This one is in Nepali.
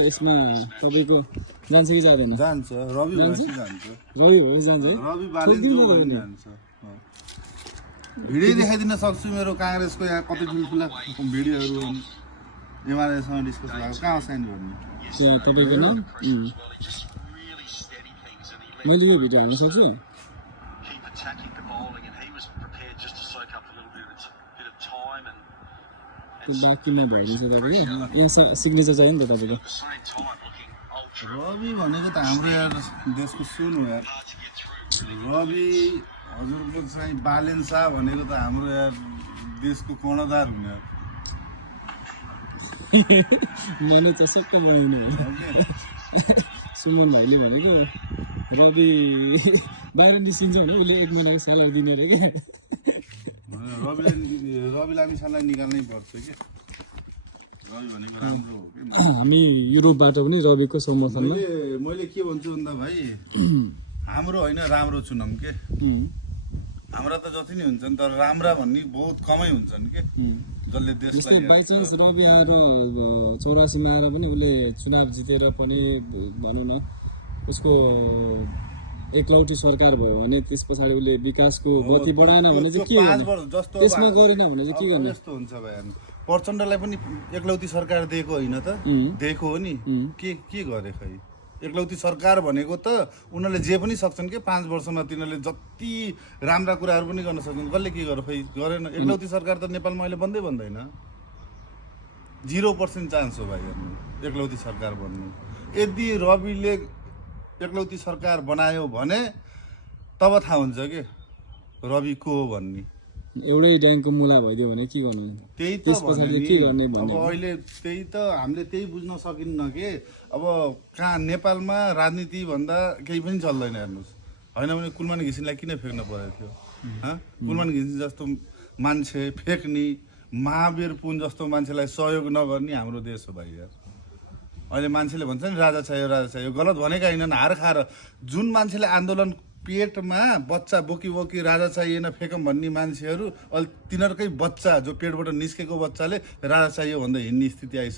यसमा तपाईको जान्छ कि जाँदैन? जान्छ, रवि भएपछि जान्छ। रवि भयो जान्छ है? रवि बालेन जो भयो नि जान्छ। भिडियो देखाइदिन सक्छु मेरो कांग्रेसको यहाँ कति ठुल्ठुला भिडियोहरू एमआरएसँग डिस्कस भएको कहाँ साइन गर्ने त्यहाँ तपाईको नाम मैले यो भिडियो हाल्न सक्छु? त्यो बाँकीमा भइदिन्छ तपाईँको यहाँ सिग्नेचर चाहियो नि त तपाईँको। रवि भनेको त हाम्रो यार देशको सुन हो यार। रवि हजुरको चाहिँ बालेन शाह भनेको त हाम्रो यार देशको कर्णधार हुने यार। मन चसक्क बनाउने हो। सुमन भाइले भनेको रवि बाहिर निस्किन्छ भने उसले 1 महिनाको स्यालेरी दिने अरे क्या। रवि लामिछानेलाई निकाल्नै पर्छ क्या। रवि भनेको राम्रो हो क्या। हामी युरोपबाट पनि रविको समर्थनमा मैले के भन्छु भन्दा भाइ हाम्रो होइन राम्रो चुनौँ के। हाम्रा त जति नै हुन्छन् तर राम्रा भन्ने बहुत कमै हुन्छन् के जसले देशलाई बाइचान्स रवि आएर 84 मा आएर पनि उसले चुनाव जितेर पनि भनौँ न उसको एकलौटी सरकार भयो भने त्यस पछाडि उसले विकासको गति बढाएन भने चाहिँ के गर्ने? त्यसमा गरेन भने चाहिँ के गर्ने? यस्तो हुन्छ भाइ हेर्नु प्रचण्डलाई पनि एकलौटी सरकार दिएको होइन त दिएको हो नि के गरे खै। एकलौटी सरकार भनेको त उनीहरूले जे पनि सक्छन् के 5 वर्षमा तिनीहरूले जति राम्रा कुराहरू पनि गर्न सक्छन्। कसले के गर्यो खै गरेन। एकलौटी सरकार त नेपालमा अहिले बन्दै बन्दैन। 0% चान्स हो भाइ हेर्नु एकलौटी सरकार बन्नु। यदि रविले एकलौटी सरकार बनायो भने तब थाहा हुन्छ के रवि को हो भन्ने। एउटै ड्याङको मुला भइदियो भने के गर्नु? त्यही त के गर्ने अब अहिले त्यही त हामीले त्यही बुझ्न सकिन्न के। अब कहाँ नेपालमा राजनीति भन्दा केही पनि चल्दैन हेर्नुहोस्। होइन भने कुलमान घिसिङलाई किन फेक्न परेको थियो? कुलमान घिसिङ जस्तो मान्छे फेक्ने महावीर पुन जस्तो मान्छेलाई सहयोग नगर्ने हाम्रो देश हो भाइ यार। अहिले मान्छेले भन्छ नि राजा चाहियो गलत भनेका होइनन्। हार खाएर जुन मान्छेले आन्दोलन पेटमा बच्चा बोकी राजा चाहिएन फेकौँ भन्ने मान्छेहरू अहिले तिनीहरूकै बच्चा जो पेटबाट निस्केको बच्चाले राजा चाहियो भन्दा हिँड्ने स्थिति आइसक्यो।